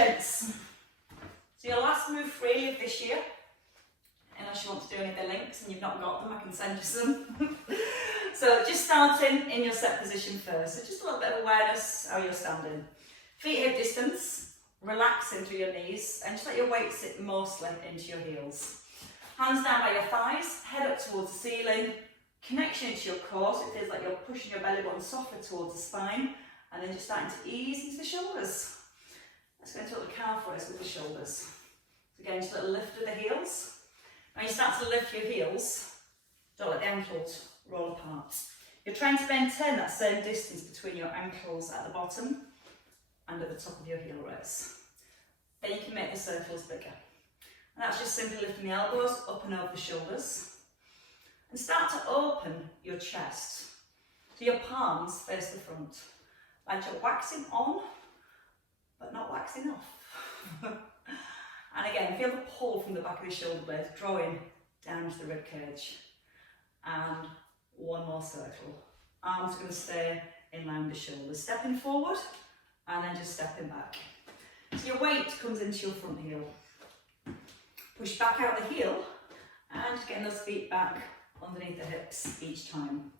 gents. So your last move freely of this year, unless you want to do any of the links and you've not got them, I can send you some. So just starting in your set position first. So just a little bit of awareness how you're standing. Feet hip distance, relaxing through your knees, and just let your weight sit mostly into your heels. Hands down by your thighs, head up towards the ceiling, connection into your core, so it feels like you're pushing your belly button softly towards the spine, and then just starting to ease into the shoulders. Let's go into a little calf raise with the shoulders. So again, just a little lift of the heels. When you start to lift your heels, don't let the ankles roll apart. You're trying to maintain that same distance between your ankles at the bottom and at the top of your heel raise. Then you can make the circles bigger. And that's just simply lifting the elbows up and over the shoulders. And start to open your chest. So your palms face the front. Like you're waxing on, but not waxing off. And again, feel the pull from the back of the shoulder blades, drawing down to the rib cage. And one more circle. Arms are going to stay in line with the shoulders. Stepping forward, and then just stepping back. So your weight comes into your front heel. Push back out the heel, and getting those feet back underneath the hips each time.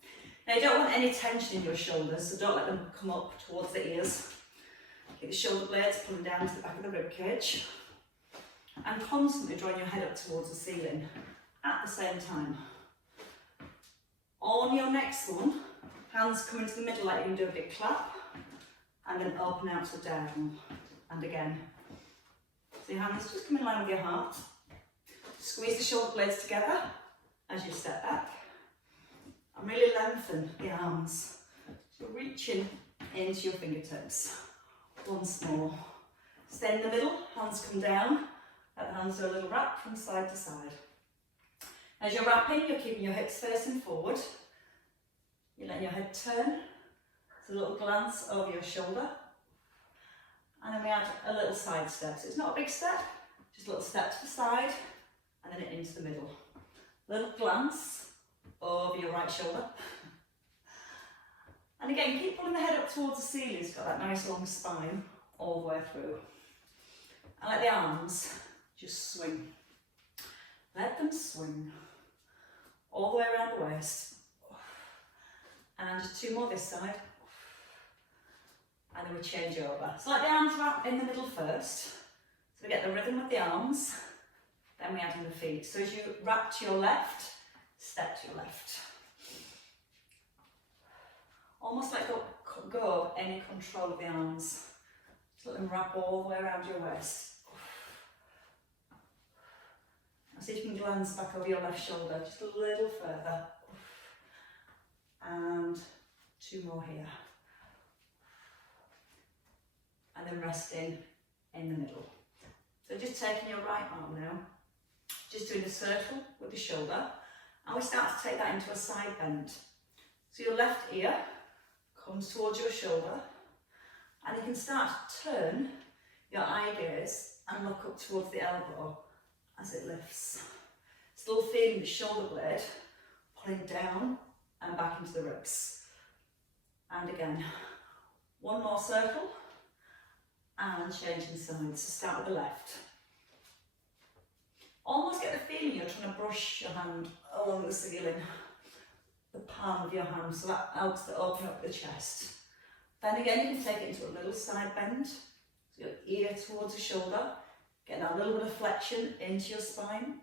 Now you don't want any tension in your shoulders, so don't let them come up towards the ears. Get the shoulder blades pulling down to the back of the rib cage. And constantly drawing your head up towards the ceiling at the same time. On your next one, hands come into the middle like you can do a big clap, and then open out to the diagonal. And again. So your hands just come in line with your heart. Squeeze the shoulder blades together as you step back. And really lengthen the arms. So reaching into your fingertips. Once more. Stay in the middle, hands come down. Let the hands do a little wrap from side to side. As you're wrapping, you're keeping your hips facing forward. You're letting your head turn. So a little glance over your shoulder. And then we add a little side step. So it's not a big step, just a little step to the side and then into the middle. Little glance over your right shoulder. And again, keep pulling the head up towards the ceiling. It's got that nice long spine all the way through. And let the arms just swing. Let them swing all the way around the waist. And just two more this side. And then we change over. So let the arms wrap in the middle first. So we get the rhythm with the arms. Then we add in the feet. So as you wrap to your left, step to your left. Almost let go of any control of the arms. Just let them wrap all the way around your waist. Now see if you can glance back over your left shoulder just a little further. And two more here. And then resting in the middle. So just taking your right arm now, just doing a circle with the shoulder, and we start to take that into a side bend. So your left ear comes towards your shoulder, and you can start to turn your eye gaze and look up towards the elbow as it lifts. Still feeling the shoulder blade pulling down and back into the ribs. And again, one more circle. And changing sides. So start with the left. Almost get the feeling you're trying to brush your hand along the ceiling, the palm of your hand, so that helps to open up the chest. Then again, you can take it into a little side bend, so your ear towards the shoulder, getting that little bit of flexion into your spine.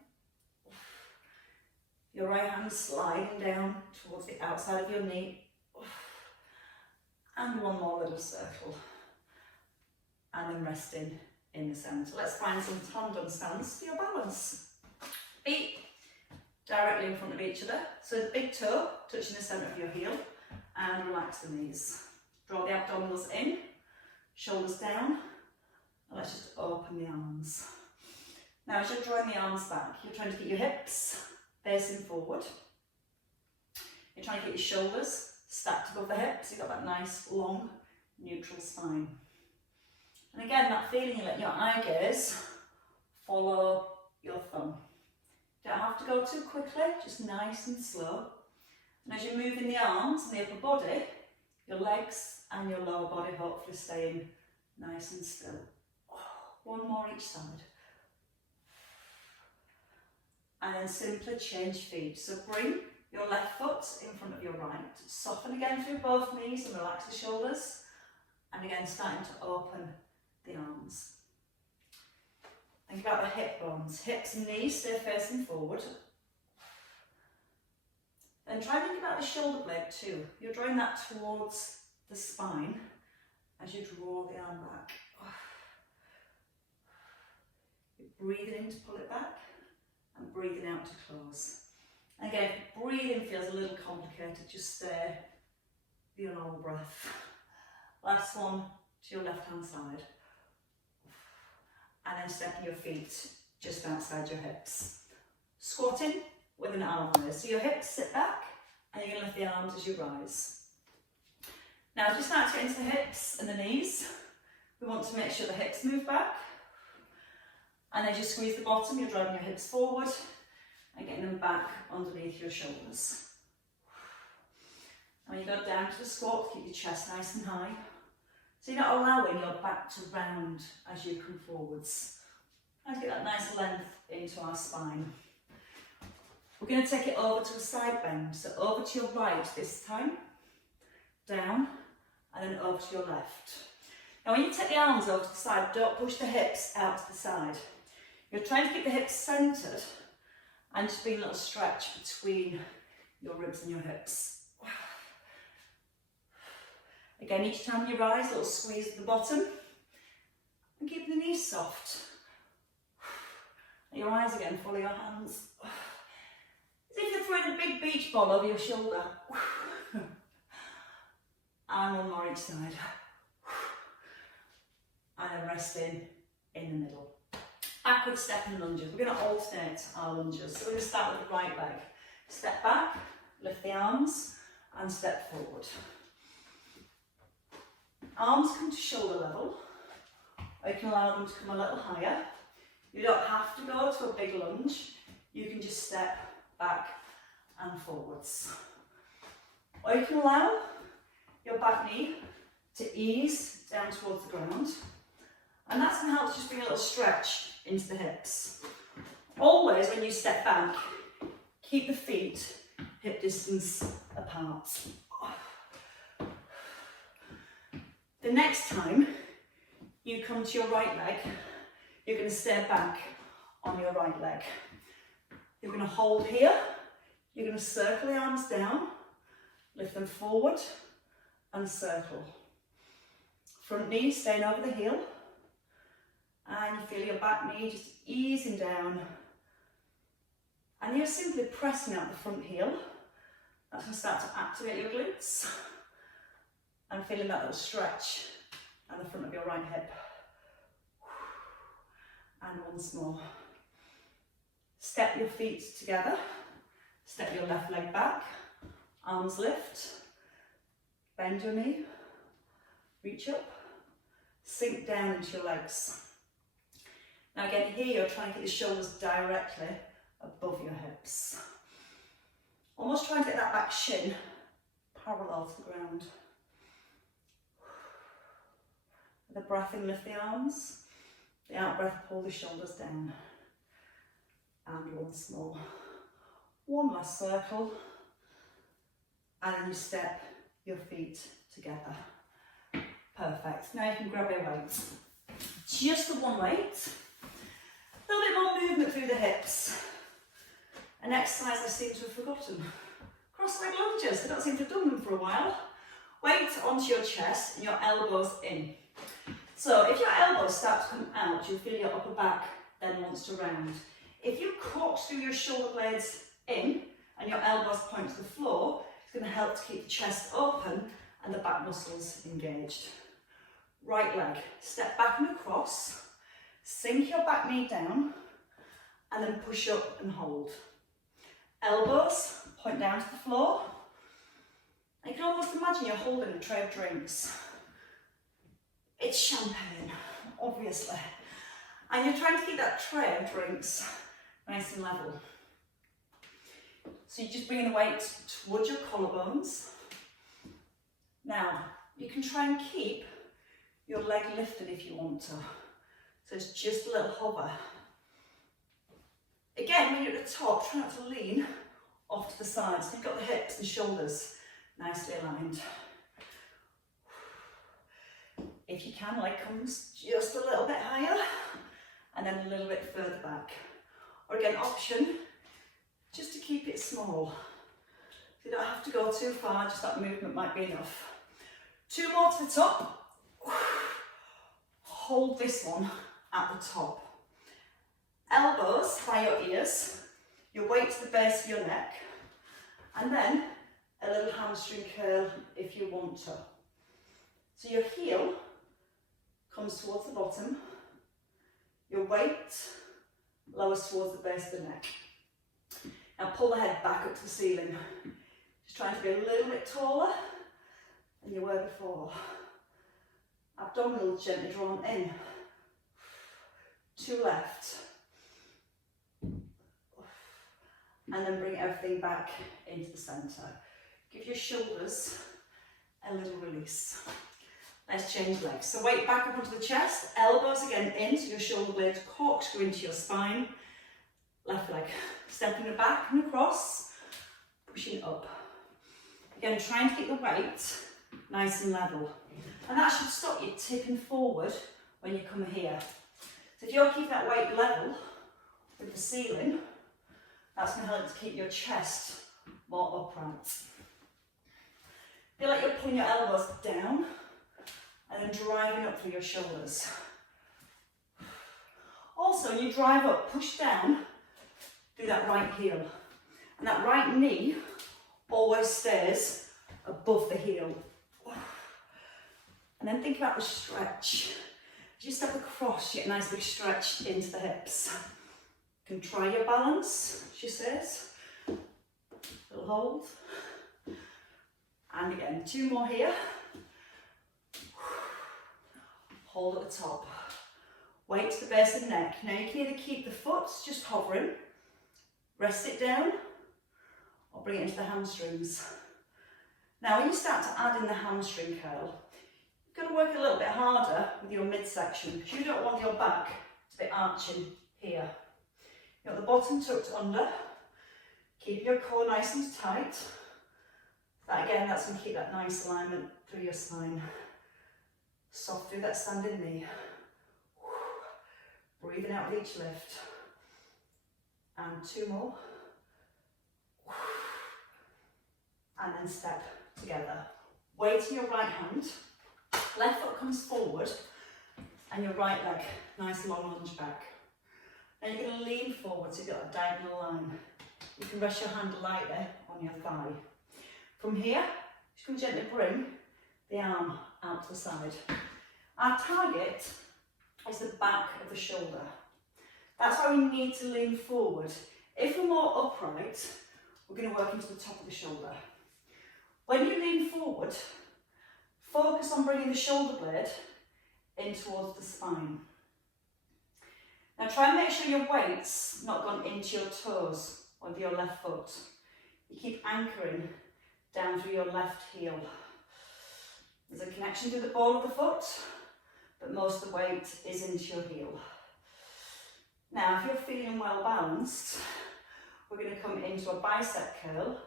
Your right hand sliding down towards the outside of your knee. And one more little circle. And then resting in the centre. Let's find some tandem stance for your balance. Feet directly in front of each other. So the big toe touching the centre of your heel, and relax the knees. Draw the abdominals in, shoulders down, and let's just open the arms. Now as you're drawing the arms back, you're trying to get your hips facing forward. You're trying to get your shoulders stacked above the hips, so you've got that nice long neutral spine. And again, that feeling, you let your eye gaze follow your thumb. You don't have to go too quickly, just nice and slow. And as you're moving the arms and the upper body, your legs and your lower body hopefully staying nice and still. more each side. And then simply change feet. So bring your left foot in front of your right. Soften again through both knees and relax the shoulders. And again, starting to open the arms. Think about the hip bones. Hips and knees stay facing forward. Then try to think about the shoulder blade too. You're drawing that towards the spine as you draw the arm back. You're breathing in to pull it back and breathing out to close. Again, if breathing feels a little complicated, just stay with your normal breath. Last one to your left hand side. And then stepping your feet just outside your hips. Squatting with an arm raise. So your hips sit back and you're going to lift the arms as you rise. Now as we start to get into the hips and the knees, we want to make sure the hips move back. And as you squeeze the bottom, you're driving your hips forward and getting them back underneath your shoulders. And when you go down to the squat, keep your chest nice and high. So you're not allowing your back to round as you come forwards. And get that nice length into our spine. We're going to take it over to a side bend. So over to your right this time, down, and then over to your left. Now when you take the arms over to the side, don't push the hips out to the side. You're trying to keep the hips centred and just being a little stretch between your ribs and your hips. Again, each time you rise, a little squeeze at the bottom and keep the knees soft. And your eyes again, follow your hands. As if you're throwing a big beach ball over your shoulder. And one more each side. And then resting in the middle. Backward step and lunges. We're going to alternate our lunges. So we're going to start with the right leg. Step back, lift the arms, and step forward. Arms come to shoulder level, or you can allow them to come a little higher. You don't have to go to a big lunge, you can just step back and forwards. Or you can allow your back knee to ease down towards the ground, and that's going to help just bring a little stretch into the hips. Always when you step back, keep the feet hip distance apart. The next time you come to your right leg, you're going to stay back on your right leg. You're going to hold here, you're going to circle the arms down, lift them forward and circle. Front knee staying over the heel, and you feel your back knee just easing down. And you're simply pressing out the front heel. That's going to start to activate your glutes. And feeling that little stretch at the front of your right hip. And once more. Step your feet together. Step your left leg back. Arms lift. Bend your knee. Reach up. Sink down into your legs. Now again, here you're trying to get the shoulders directly above your hips. Almost trying to get that back shin parallel to the ground. The breath in, lift the arms. The out breath, pull the shoulders down. And once more. One last circle. And then you step your feet together. Perfect. Now you can grab your weight. Just the one weight. A little bit more movement through the hips. An exercise I seem to have forgotten. Cross leg lunges. I don't seem to have done them for a while. Weight onto your chest and your elbows in. So if your elbows start to come out, you'll feel your upper back then wants to round. If you cock through your shoulder blades in and your elbows point to the floor, it's going to help to keep the chest open and the back muscles engaged. Right leg, step back and across, sink your back knee down and then push up and hold. Elbows point down to the floor. You can almost imagine you're holding a tray of drinks. It's champagne, obviously. And you're trying to keep that tray of drinks nice and level. So you're just bringing the weight towards your collarbones. Now, you can try and keep your leg lifted if you want to. So it's just a little hover. Again, when you're at the top, try not to lean off to the side. So you've got the hips and shoulders nicely aligned. If you can, leg comes just a little bit higher and then a little bit further back. Or again, option, just to keep it small. So you don't have to go too far, just that movement might be enough. 2 more to the top. Hold this one at the top. Elbows by your ears, your weight to the base of your neck, and then a little hamstring curl if you want to. So your heel comes towards the bottom, your weight lowers towards the base of the neck. Now pull the head back up to the ceiling. Just trying to be a little bit taller than you were before. Abdominals gently drawn in. 2 left. And then bring everything back into the centre. Give your shoulders a little release. Let's change legs. So weight back up onto the chest, elbows again into your shoulder blades, corkscrew into your spine. Left leg, stepping it back and across, pushing up. Again, trying to keep the weight nice and level. And that should stop you tipping forward when you come here. So if you're keeping that weight level with the ceiling, that's going to help to keep your chest more upright. Feel like you're pulling your elbows down and then driving up through your shoulders. Also, when you drive up, push down through that right heel. And that right knee always stays above the heel. And then think about the stretch. As you step across, you get a nice big stretch into the hips. You can try your balance, she says. Little hold. And again, 2 more here. Hold at the top. Weight to the base of the neck. Now you can either keep the foot just hovering, rest it down, or bring it into the hamstrings. Now when you start to add in the hamstring curl, you've got to work a little bit harder with your midsection because you don't want your back to be arching here. You want the bottom tucked under, keep your core nice and tight. That again, that's going to keep that nice alignment through your spine. Soft through that standing knee. Breathing out with each lift. And 2 more. And then step together. Weight in your right hand. Left foot comes forward. And your right leg, nice long lunge back. Now you're going to lean forward so you've got a diagonal line. You can rest your hand lightly on your thigh. From here, just going to gently bring the arm out to the side. Our target is the back of the shoulder. That's why we need to lean forward. If we're more upright, we're going to work into the top of the shoulder. When you lean forward, focus on bringing the shoulder blade in towards the spine. Now try and make sure your weight's not gone into your toes or your left foot. You keep anchoring down through your left heel. There's a connection to the ball of the foot, but most of the weight is into your heel. Now, if you're feeling well balanced, we're going to come into a bicep curl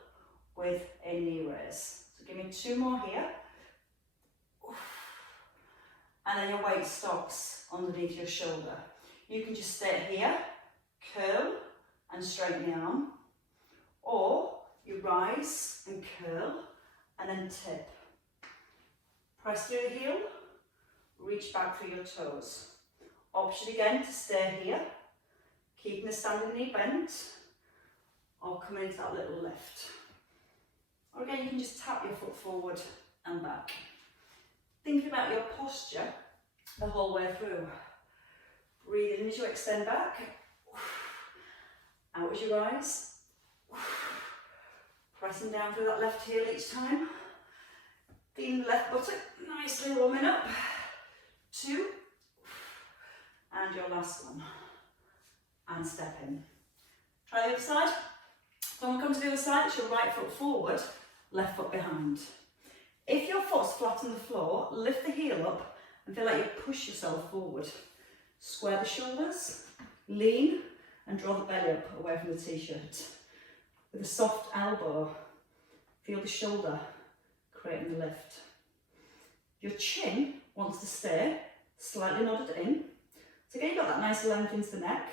with a knee raise. So give me 2 more here. And then your weight stops underneath your shoulder. You can just stay here, curl and straighten the arm, or you rise and curl and then tip. Press through the heel, reach back through your toes. Option again to stay here, keeping the standing knee bent, or come into that little lift. Or again, you can just tap your foot forward and back. Thinking about your posture the whole way through. Breathe in as you extend back. Out as you rise. Pressing down through that left heel each time. Feeling the left buttock nicely warming up. 2. And your last one. And step in. Try the other side. When we come to the other side, it's your right foot forward, left foot behind. If your foot's flat on the floor, lift the heel up and feel like you push yourself forward. Square the shoulders, lean and draw the belly up away from the t-shirt. With a soft elbow, feel the shoulder creating the lift. Your chin wants to stay slightly nodded in. So again, you've got that nice length into the neck.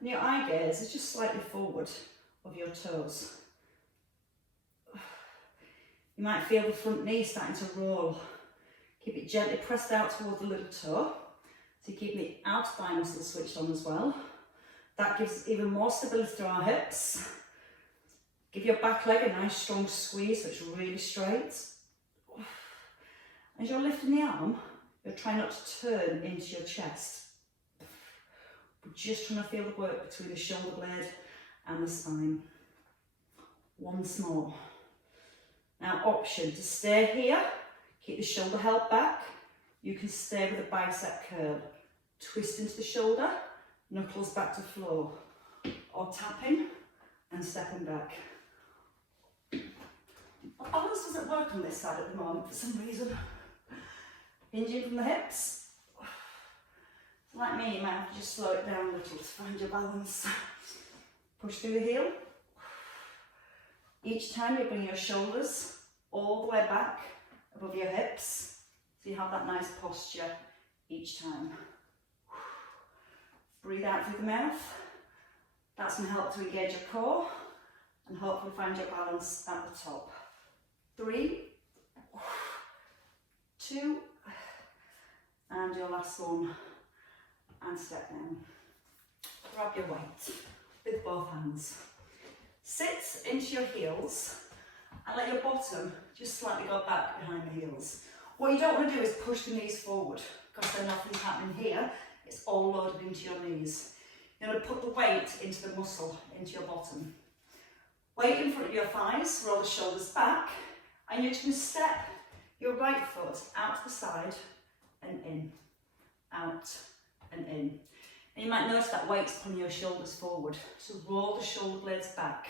And your eye gaze is just slightly forward of your toes. You might feel the front knee starting to roll. Keep it gently pressed out towards the little toe. So you keep the outer thigh muscles switched on as well. That gives even more stability to our hips. Give your back leg a nice strong squeeze so it's really straight. As you're lifting the arm, you're trying not to turn into your chest. We're just trying to feel the work between the shoulder blade and the spine. Once more. Now, option to stay here, keep the shoulder held back. You can stay with a bicep curl. Twist into the shoulder, knuckles back to floor. Or tapping and stepping back. My balance doesn't work on this side at the moment for some reason. Hinging from the hips. Like me, you might have to just slow it down a little to find your balance. Push through the heel. Each time you bring your shoulders all the way back above your hips, so you have that nice posture each time. Breathe out through the mouth. That's going to help to engage your core and hopefully find your balance at the top. 3, 2, and your last one, and step down. Grab your weight with both hands. Sit into your heels and let your bottom just slightly go back behind the heels. What you don't want to do is push the knees forward because then nothing's happening here. It's all loaded into your knees. You're going to put the weight into the muscle, into your bottom. Weight in front of your thighs, roll the shoulders back, and you're just going to step your right foot out to the side and in, out and in. And you might notice that weight's pulling your shoulders forward. So roll the shoulder blades back.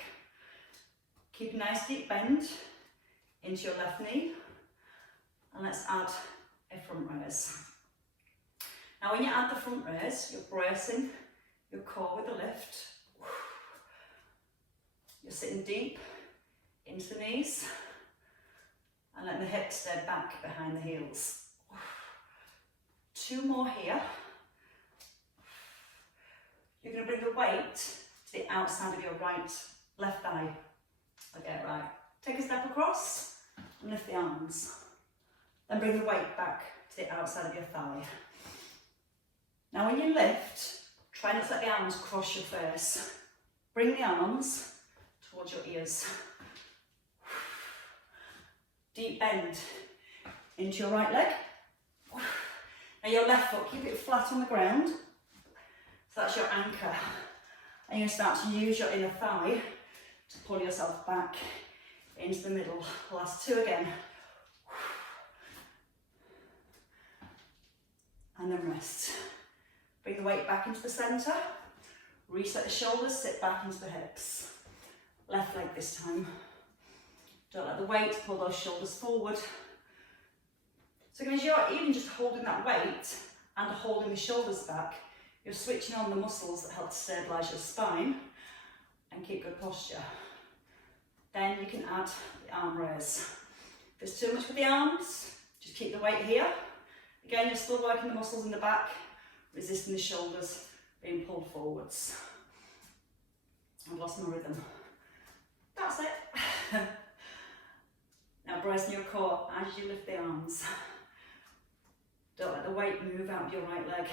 Keep a nice deep bend into your left knee. And let's add a front raise. Now when you add the front raise, you're bracing your core with the lift. You're sitting deep into the knees and letting the hips stay back behind the heels. 2 more here. You're going to bring the weight to the outside of your left thigh. I'll get it right. Take a step across and lift the arms. Then bring the weight back to the outside of your thigh. Now when you lift, try not to let the arms cross your face. Bring the arms towards your ears. Deep bend into your right leg. Now your left foot, keep it flat on the ground. So that's your anchor. And you're going to start to use your inner thigh to pull yourself back into the middle. Last 2 again. And then rest. Bring the weight back into the centre. Reset the shoulders, sit back into the hips. Left leg this time. Don't let the weight pull those shoulders forward. So as you're even just holding that weight and holding the shoulders back, you're switching on the muscles that help to stabilise your spine and keep good posture. Then you can add the arm raise. If it's too much for the arms, just keep the weight here. Again, you're still working the muscles in the back, resisting the shoulders being pulled forwards. I've lost my rhythm. That's it. Now bracing your core as you lift the arms. Don't let the weight move out of your right leg.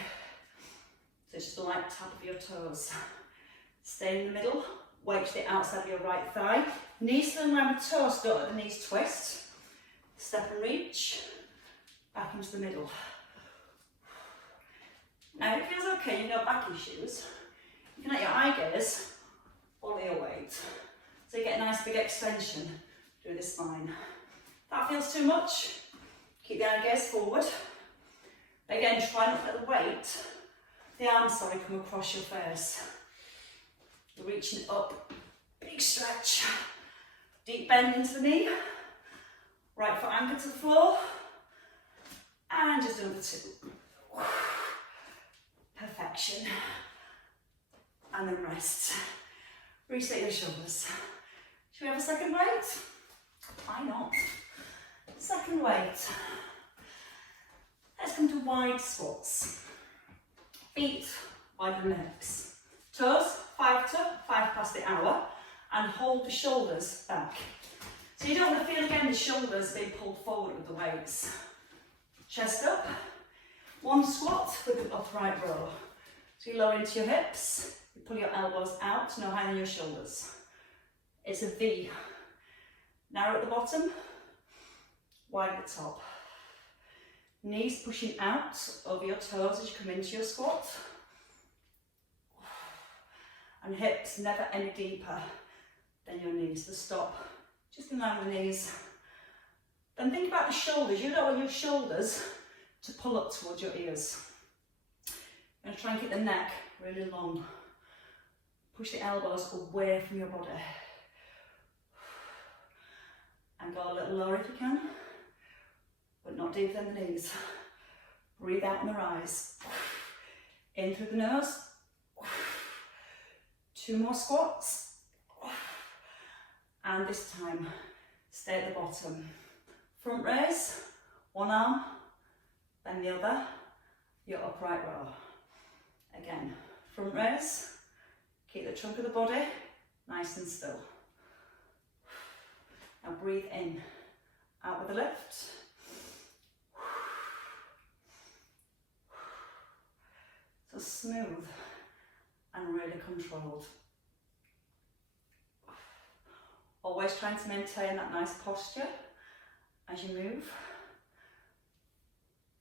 So it's just a light tap of your toes. Stay in the middle, weight to the outside of your right thigh. Knees still around the toes, don't let the knees twist. Step and reach, back into the middle. Now if it feels okay, you know back issues, you can let your eye gaze follow your weight. So you get a nice big extension through the spine. If that feels too much, keep the eye gaze forward. Again, try not to let the weight, the arms, come across your face. You're reaching up, big stretch. Deep bend into the knee. Right foot anchored to the floor. And just another 2. Perfection. And then rest. Reset your shoulders. Should we have a second weight? Why not? Second weight. Let's come to wide squats. Feet wider than the hips. Toes 5 past the hour, and hold the shoulders back. So you don't want to feel again the shoulders being pulled forward with the weights. Chest up. One squat with an upright row. So you lower into your hips, you pull your elbows out, no higher than your shoulders. It's a V. Narrow at the bottom, wide at the top. Knees pushing out over your toes as you come into your squat. And hips never any deeper than your knees. So stop just in line with the knees. Then think about the shoulders. You don't want your shoulders to pull up towards your ears. You're going to try and keep the neck really long. Push the elbows away from your body. And go a little lower if you can, but not deeper than the knees. Breathe out on the rise. In through the nose. 2 more squats. And this time, stay at the bottom. Front raise, one arm, then the other, your upright row. Again, front raise, keep the trunk of the body nice and still. Now breathe in, out with a lift. So smooth and really controlled. Always trying to maintain that nice posture as you move.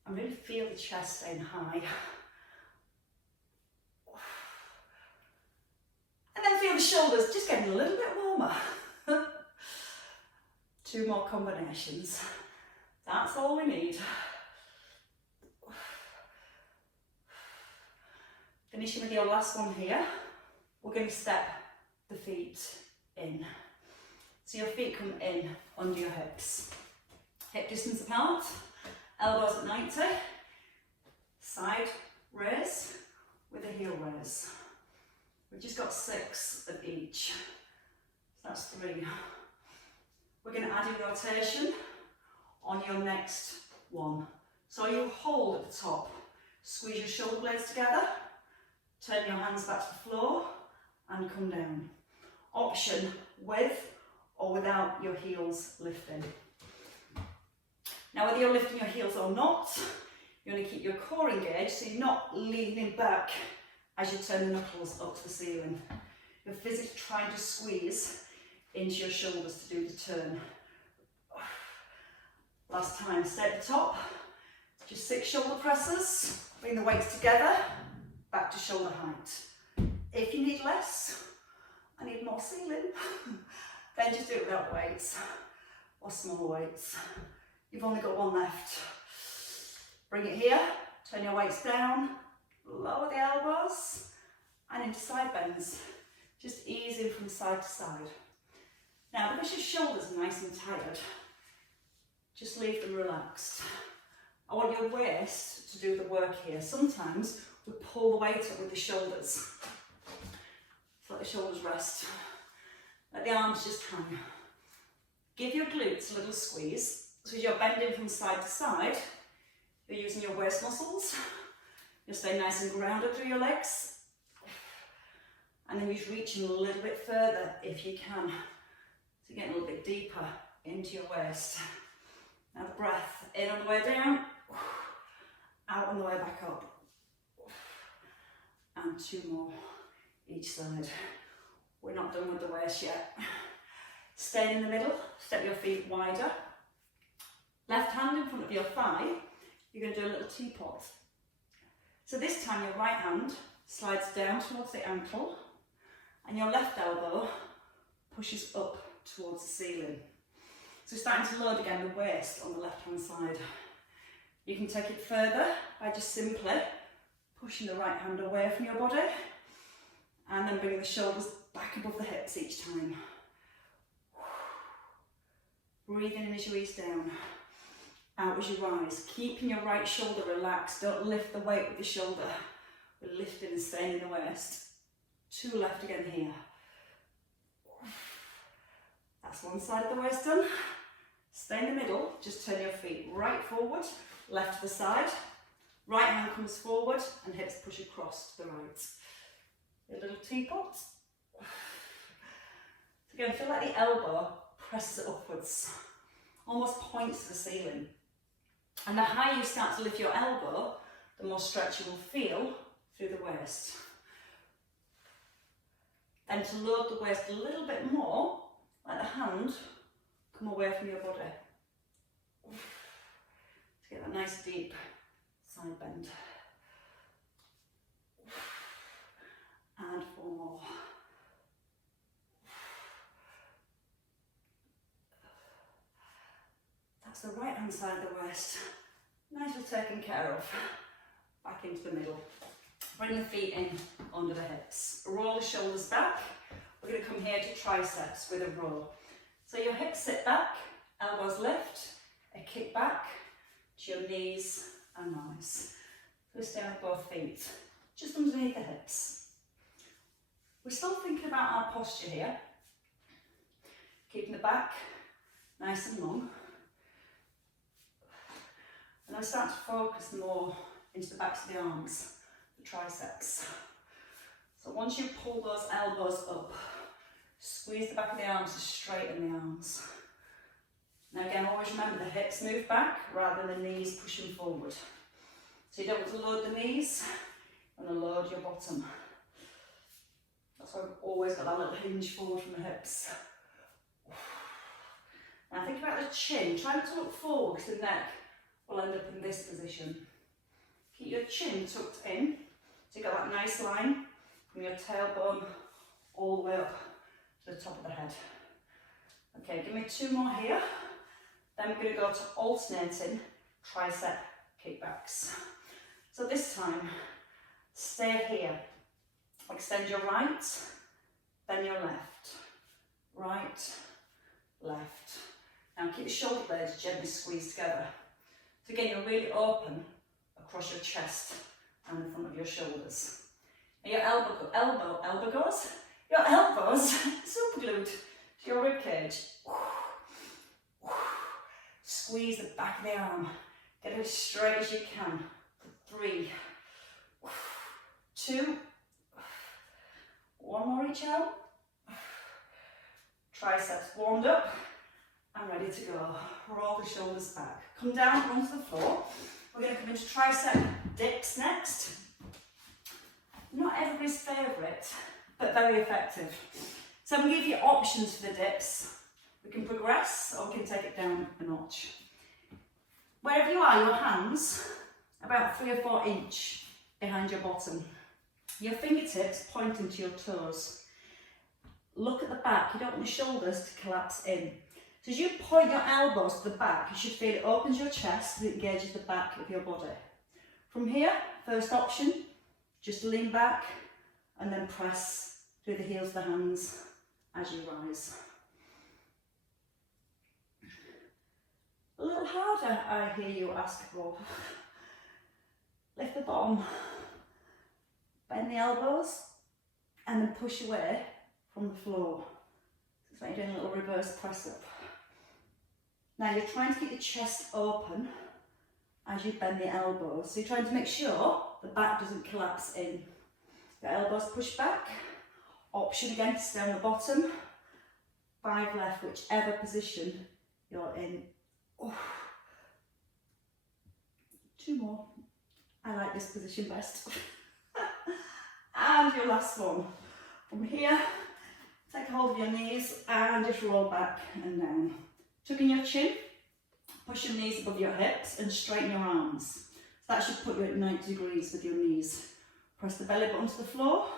And really feel the chest staying high. And then feel the shoulders just getting a little bit warmer. 2 more combinations. That's all we need. Finishing with your last one here, we're going to step the feet in. So your feet come in under your hips. Hip distance apart, elbows at 90. Side raise with a heel raise. We've just got 6 of each. So that's 3. We're going to add in rotation on your next one. So you hold at the top, squeeze your shoulder blades together, turn your hands back to the floor and come down. Option with or without your heels lifting. Now whether you're lifting your heels or not, you want to keep your core engaged so you're not leaning back as you turn the knuckles up to the ceiling. You're physically trying to squeeze into your shoulders to do the turn. Last time, stay at the top, just 6 shoulder presses, bring the weights together, back to shoulder height. If you need less, I need more ceiling, then just do it without weights, or smaller weights. You've only got 1 left. Bring it here, turn your weights down, lower the elbows, and into side bends. Just easing from side to side. Now, because your shoulders are nice and tired, just leave them relaxed. I want your waist to do the work here. Sometimes we pull the weight up with the shoulders. So let the shoulders rest. Let the arms just hang. Give your glutes a little squeeze. So as you're bending from side to side, you're using your waist muscles. You'll stay nice and grounded through your legs. And then you're reaching a little bit further if you can. So getting a little bit deeper into your waist. Now the breath in on the way down, out on the way back up. And 2 more each side. We're not done with the waist yet. Stay in the middle, step your feet wider. Left hand in front of your thigh, you're going to do a little teapot. So this time your right hand slides down towards the ankle and your left elbow pushes up towards the ceiling. So starting to load again the waist on the left hand side. You can take it further by just simply pushing the right hand away from your body and then bringing the shoulders back above the hips each time. Breathing in as you ease down, out as you rise, keeping your right shoulder relaxed. Don't lift the weight with the shoulder. We're lifting and staying in the waist. 2 left again here. That's one side of the waist done. Stay in the middle, just turn your feet right forward, left to the side. Right hand comes forward and hips push across to the right. A little teapot. Again, feel like the elbow presses it upwards, almost points to the ceiling. And the higher you start to lift your elbow, the more stretch you will feel through the waist. Then to load the waist a little bit more, let the hand come away from your body. To get that nice deep side bend. And 4 more. That's the right hand side of the waist. Nicely taken care of. Back into the middle. Bring the feet in under the hips. Roll the shoulders back. We're going to come here to triceps with a roll. So your hips sit back, elbows lift, a kick back to your knees and rise. So stay with both feet, just underneath the hips. We're still thinking about our posture here. Keeping the back nice and long. And I start to focus more into the backs of the arms, the triceps. So once you pull those elbows up, squeeze the back of the arms to straighten the arms. Now again, always remember the hips move back rather than the knees pushing forward. So you don't want to load the knees, you want to load your bottom. That's why I've always got that little hinge forward from the hips. Now think about the chin, try not to look forward because the neck will end up in this position. Keep your chin tucked in, so you've got that nice line from your tailbone all the way up to the top of the head. Okay, give me 2 more here. Then we're going to go to alternating tricep kickbacks. So this time, stay here. Extend your right, then your left. Right, left. Now keep the shoulder blades gently squeezed together. So again, you're really open across your chest and the front of your shoulders. And your your elbows super glued to your rib cage. Squeeze the back of the arm. Get it as straight as you can. 3, 2, 1 more each arm. Triceps warmed up and ready to go. Roll the shoulders back. Come down onto the floor. We're going to come into tricep dips next. Not everybody's favourite, but very effective. So I'm going to give you options for the dips. We can progress or we can take it down a notch. Wherever you are, your hands about 3 or 4 inches behind your bottom. Your fingertips pointing to your toes. Look at the back. You don't want the shoulders to collapse in. So as you point your elbows to the back, you should feel it opens your chest and it engages the back of your body. From here, first option, just lean back and then press through the heels of the hands as you rise. A little harder, I hear you ask, Rob. Lift the bottom, bend the elbows, and then push away from the floor. It's like you're doing a little reverse press up. Now you're trying to keep the chest open as you bend the elbows. So you're trying to make sure the back doesn't collapse in. The elbows push back. Option again to stay on the bottom. 5 left, whichever position you're in. Oh. 2 more. I like this position best. And your last one. From here, take hold of your knees and just roll back and down. Tuck in your chin, push your knees above your hips and straighten your arms. So that should put you at 90 degrees with your knees. Press the belly button to the floor.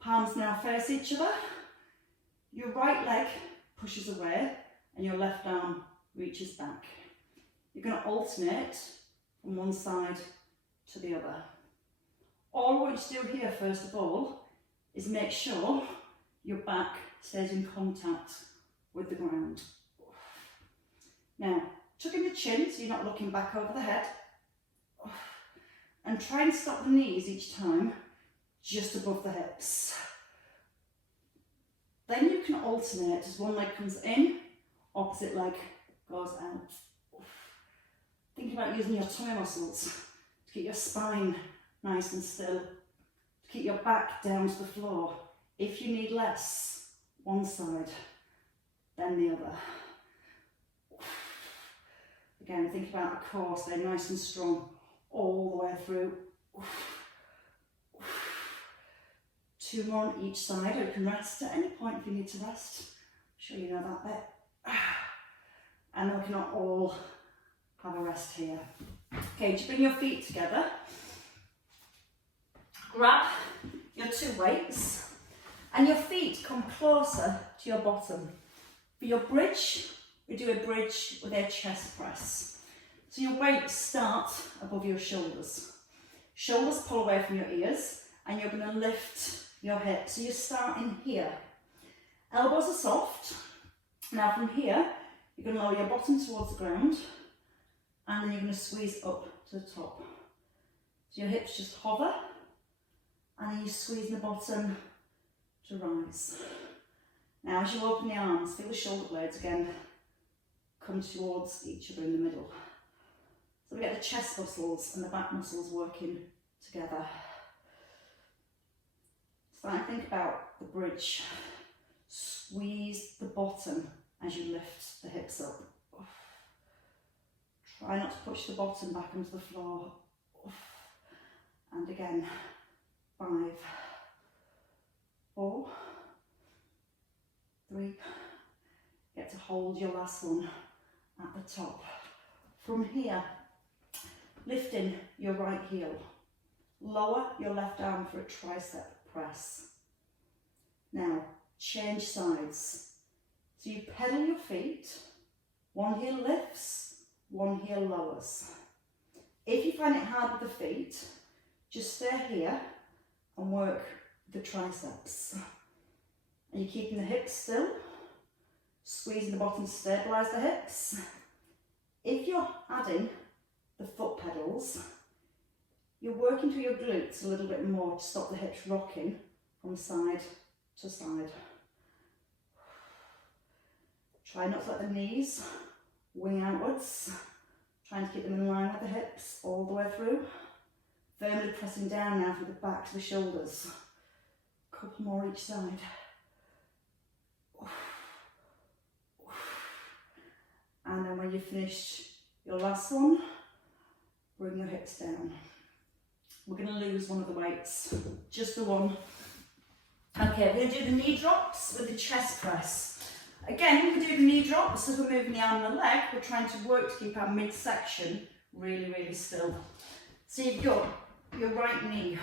Palms now face each other. Your right leg pushes away and your left arm reaches back. You're going to alternate from one side to the other. All I want you to do here, first of all, is make sure your back stays in contact with the ground. Now, tuck in the chin so you're not looking back over the head. And try and stop the knees each time just above the hips. Then you can alternate as one leg comes in, opposite leg goes out. Think about using your tummy muscles to keep your spine nice and still, to keep your back down to the floor. If you need less, one side, then the other. Again, think about the core, stay nice and strong all the way through. 2 more on each side. You can rest at any point if you need to rest. I'm sure you know that bit. And then we can all have a rest here. Okay, just bring your feet together. Grab your 2 weights and your feet come closer to your bottom. For your bridge, we do a bridge with a chest press. So your weights start above your shoulders. Shoulders pull away from your ears and you're going to lift your hips. So you're starting here. Elbows are soft. Now from here, you're going to lower your bottom towards the ground and then you're going to squeeze up to the top. So your hips just hover and then you squeeze in the bottom to rise. Now as you open the arms, feel the shoulder blades again come towards each other in the middle. So we get the chest muscles and the back muscles working together. So I think about the bridge. Squeeze the bottom as you lift the hips up. Try not to push the bottom back into the floor. And again, 5, 4, 3. Get to hold your last one at the top. From here, lifting your right heel. Lower your left arm for a tricep press. Now, change sides. So you pedal your feet, one heel lifts, one heel lowers. If you find it hard with the feet, just stay here and work the triceps. And you're keeping the hips still, squeezing the bottom to stabilise the hips. If you're adding the foot pedals, you're working through your glutes a little bit more to stop the hips rocking from side to side. Try not to let the knees wing outwards, trying to keep them in line with the hips all the way through. Firmly pressing down now from the back to the shoulders. A couple more each side. And then when you've finished your last one, bring your hips down. We're going to lose one of the weights, just the one. Okay, we're going to do the knee drops with the chest press. Again, we can do the knee drops as we're moving the arm and the leg. We're trying to work to keep our midsection really, really still. So you've got your right knee,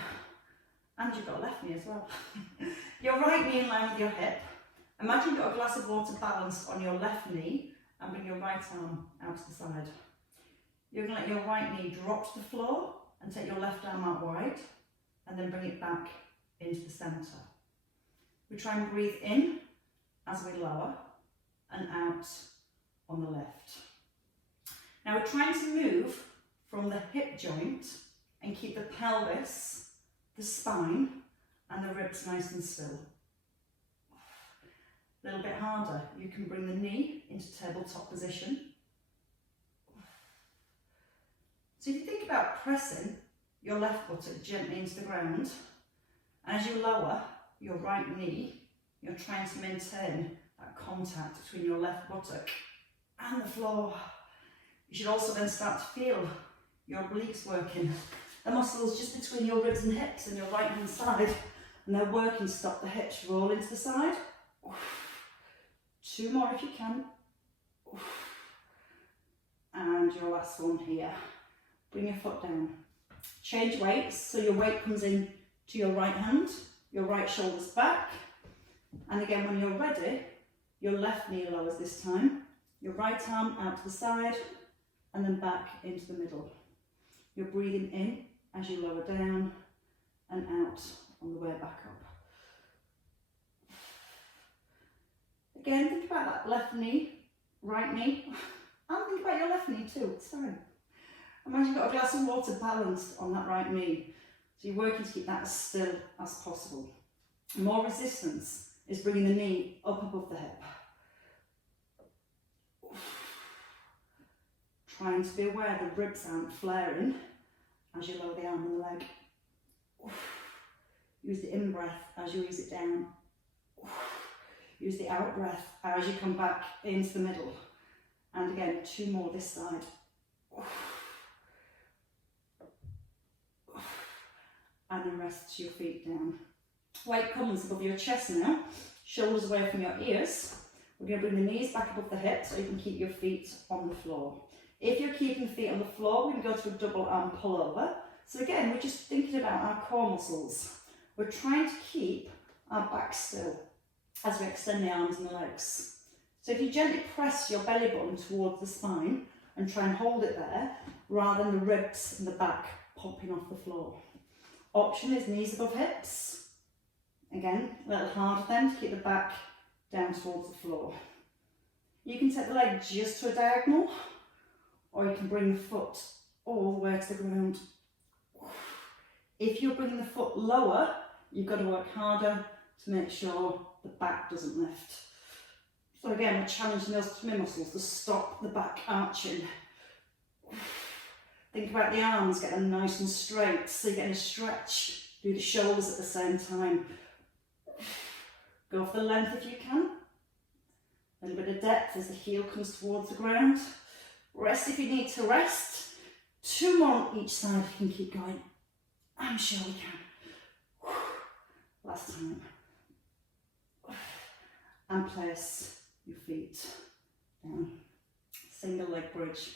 and you've got left knee as well. Your right knee in line with your hip. Imagine you've got a glass of water balanced on your left knee and bring your right arm out to the side. You're going to let your right knee drop to the floor and take your left arm out wide and then bring it back into the centre. We try and breathe in as we lower and out on the left. Now we're trying to move from the hip joint and keep the pelvis, the spine and the ribs nice and still. A little bit harder, you can bring the knee into tabletop position. So if you think about pressing your left buttock gently into the ground, and as you lower your right knee, you're trying to maintain that contact between your left buttock and the floor. You should also then start to feel your obliques working. The muscles just between your ribs and hips and your right hand side, and they're working to stop the hips roll into the side. 2 more if you can. And your last one here. Bring your foot down. Change weights, so your weight comes in to your right hand, your right shoulder's back. And again, when you're ready, your left knee lowers this time. Your right arm out to the side, and then back into the middle. You're breathing in as you lower down and out on the way back up. Again, think about that left knee, right knee, and think about your left knee too, it's fine. Imagine you've got a glass of water balanced on that right knee. So you're working to keep that as still as possible. More resistance is bringing the knee up above the hip. Trying to be aware the ribs aren't flaring as you lower the arm and the leg. Use the in breath as you ease it down. Use the out breath as you come back into the middle. And again, 2 more this side. And then rest your feet down. Weight comes above your chest now, shoulders away from your ears. We're going to bring the knees back above the hips so you can keep your feet on the floor. If you're keeping the feet on the floor, we're going to go to a double arm pullover. So again, we're just thinking about our core muscles. We're trying to keep our back still as we extend the arms and the legs. So if you gently press your belly button towards the spine and try and hold it there, rather than the ribs and the back popping off the floor. Option is knees above hips. Again, a little harder then to keep the back down towards the floor. You can take the leg just to a diagonal, or you can bring the foot all the way to the ground. If you're bringing the foot lower, you've got to work harder to make sure the back doesn't lift. So again, we're challenging those tummy muscles to stop the back arching. Think about the arms, get them nice and straight, so you're getting a stretch through the shoulders at the same time. Go for the length if you can. A little bit of depth as the heel comes towards the ground. Rest if you need to rest. 2 more on each side if you can keep going. I'm sure we can. Last time. And place your feet down. Single leg bridge.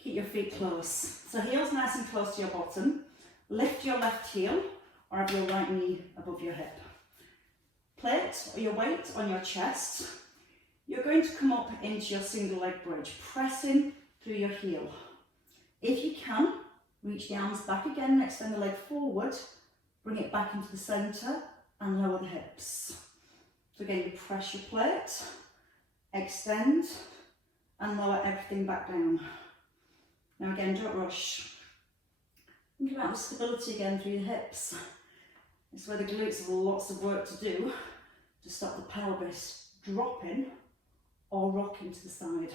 Keep your feet close. So heels nice and close to your bottom. Lift your left heel or have your right knee above your hip. Plate or your weight on your chest. You're going to come up into your single leg bridge, pressing through your heel. If you can, reach the arms back again and extend the leg forward, bring it back into the centre and lower the hips. So again, you press your plate, extend and lower everything back down. Now again, don't rush. Think about the stability again through your hips. It's where the glutes have lots of work to do to stop the pelvis dropping or rocking to the side.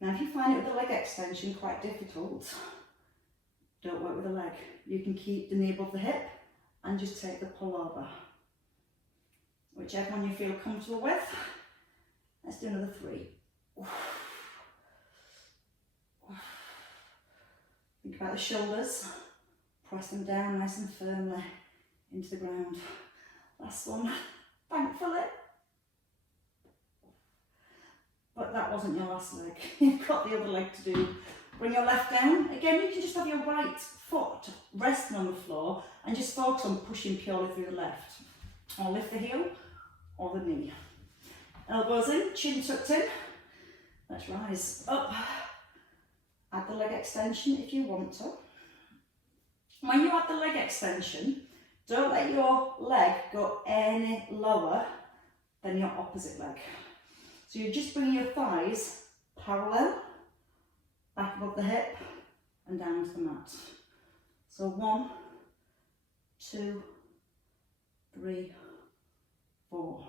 Now if you find it with the leg extension quite difficult, don't work with the leg. You can keep the knee above the hip and just take the pull over. Whichever one you feel comfortable with. Let's do another 3. Think about the shoulders. Press them down nice and firmly into the ground. Last one, thankfully. But that wasn't your last leg. You've got the other leg to do. Bring your left down. Again, you can just have your right foot resting on the floor and just focus on pushing purely through the left. Or lift the heel or the knee. Elbows in, chin tucked in. Let's rise up. Add the leg extension if you want to. When you add the leg extension, don't let your leg go any lower than your opposite leg. So you're just bringing your thighs parallel, back above the hip and down to the mat. So 1, 2, 3, 4.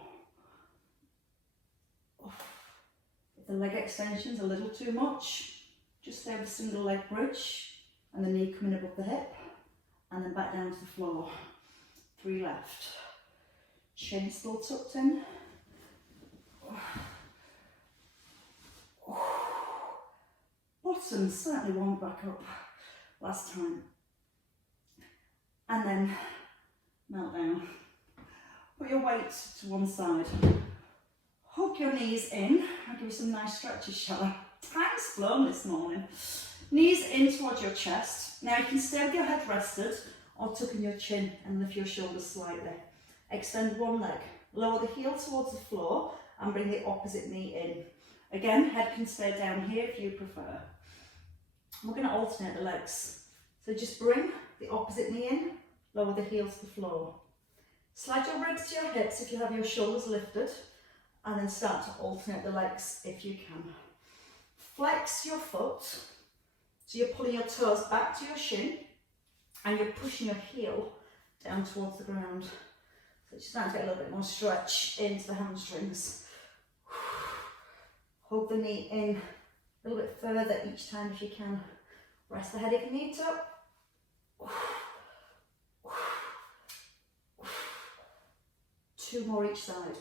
If the leg extension's a little too much, just stay with a single leg bridge and the knee coming above the hip and then back down to the floor. 3 left. Chin still tucked in. Bottom certainly warmed back up last time. And then melt down. Put your weight to one side. Hook your knees in. I'll give you some nice stretches, shall I? Time's flown this morning. Knees in towards your chest. Now you can stay with your head rested or tuck in your chin and lift your shoulders slightly. Extend one leg. Lower the heel towards the floor and bring the opposite knee in. Again, head can stay down here if you prefer. We're going to alternate the legs. So just bring the opposite knee in, lower the heel to the floor. Slide your ribs to your hips if you have your shoulders lifted, and then start to alternate the legs if you can. flex your foot, so you're pulling your toes back to your shin, and you're pushing your heel down towards the ground. So it's starting to get a little bit more stretch into the hamstrings. Hold the knee in a little bit further each time if you can. Rest the head if you need to. 2 more each side.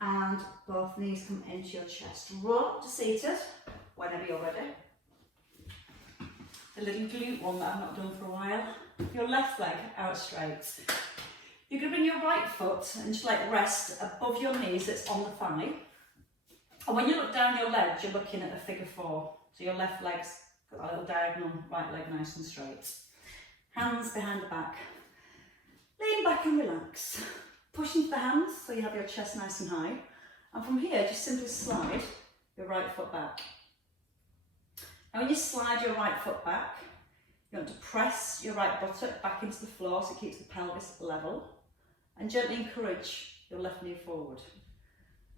And both knees come into your chest. Roll up to seated whenever you're ready. The little glute one that I've not done for a while. Your left leg out straight. You're going to bring your right foot and just like rest above your knees that's on the thigh. And when you look down your legs, you're looking at a figure 4. So your left leg's got a little diagonal, right leg nice and straight. Hands behind the back. Lean back and relax. Push into the hands so you have your chest nice and high. And from here, just simply slide your right foot back. Now when you slide your right foot back, you want to press your right buttock back into the floor so it keeps the pelvis level. And gently encourage your left knee forward.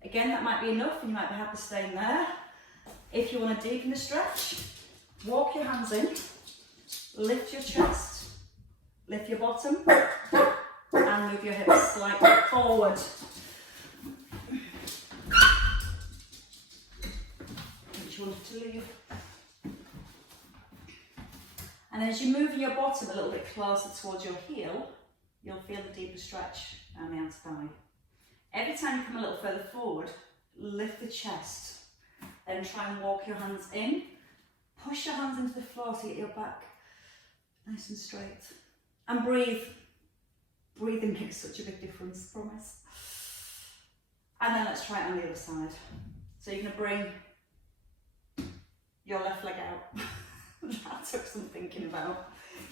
Again, that might be enough and you might be happy staying there. If you want to deepen the stretch, walk your hands in, lift your chest, lift your bottom, and move your hips slightly forward. Which you want to leave. And as you move your bottom a little bit closer towards your heel, you'll feel the deeper stretch down the outer thigh. Every time you come a little further forward, lift the chest. Then try and walk your hands in. Push your hands into the floor to get your back nice and straight. And breathe. Breathing makes such a big difference, promise. And then let's try it on the other side. So you're going to bring your left leg out. That took some thinking about.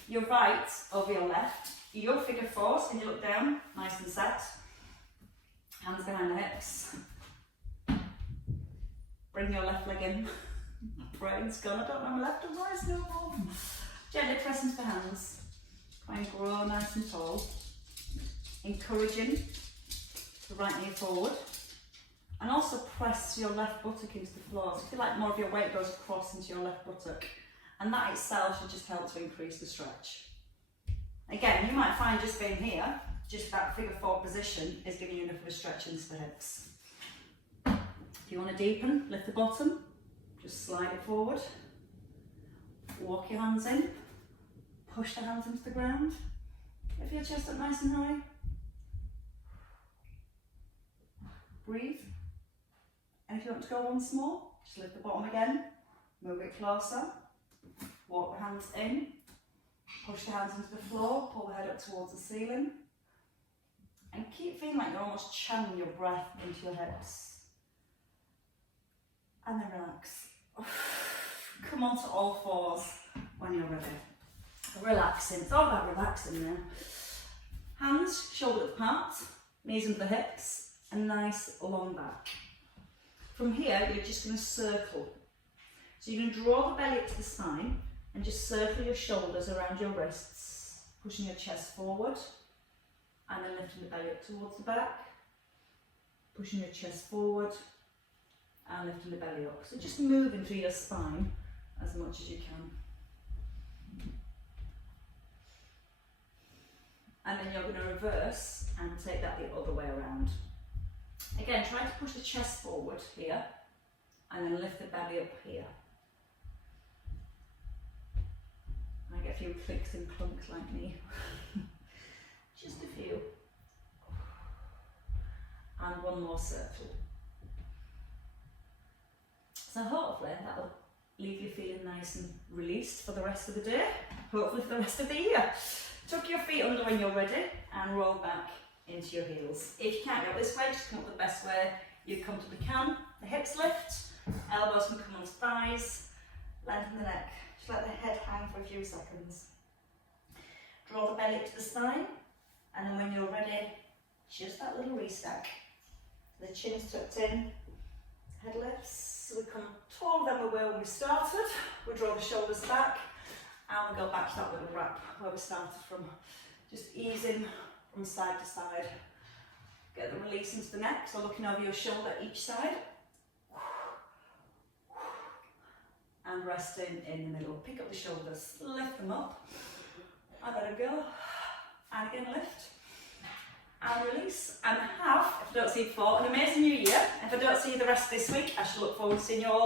Your right over your left. Your figure 4, so you look down, nice and set. Hands behind the hips. Bring your left leg in. My brain's gone, I don't know my left and right no more. Gently press into the hands. Try and grow nice and tall. Encouraging the right knee forward. And also press your left buttock into the floor. So feel like more of your weight goes across into your left buttock. And that itself should just help to increase the stretch. Again, you might find just being here, just that figure 4 position is giving you enough of a stretch into the hips. If you want to deepen, lift the bottom, just slide it forward. Walk your hands in, push the hands into the ground. Lift your chest up nice and high. Breathe. And if you want to go once more, just lift the bottom again, move it closer. Walk the hands in, push the hands into the floor, pull the head up towards the ceiling. And keep feeling like you're almost channeling your breath into your hips. And then relax. Come on to all 4s when you're ready. Relaxing, it's all about relaxing now. Hands shoulder width apart, knees under the hips, and nice long back. From here, you're just going to circle. So you're going to draw the belly up to the spine and just circle your shoulders around your wrists, pushing your chest forward, and then lifting the belly up towards the back, pushing your chest forward, and lifting the belly up. So just moving through your spine as much as you can. And then you're going to reverse and take that the other way around. Again, try to push the chest forward here, and then lift the belly up here. I get a few clicks and clunks like me. Just a few. And one more circle. So hopefully that will leave you feeling nice and released for the rest of the day. Hopefully for the rest of the year. Tuck your feet under when you're ready and roll back into your heels. If you can't go this way, just come up the best way you comfortably can. The hips lift, elbows can come onto thighs, lengthen the neck. Just let the head hang for a few seconds. Draw the belly up to the spine, and then when you're ready, just that little restack. The chin's tucked in, head lifts. So we come taller than we were when we started. We draw the shoulders back, and we go back to that little wrap where we started from. Just easing from side to side. Get the release into the neck, so looking over your shoulder each side. And resting in the middle. Pick up the shoulders, lift them up, and let it go. And again, lift. And release. And have, if I don't see you before, an amazing new year. If I don't see you the rest of this week, I shall look forward to seeing you all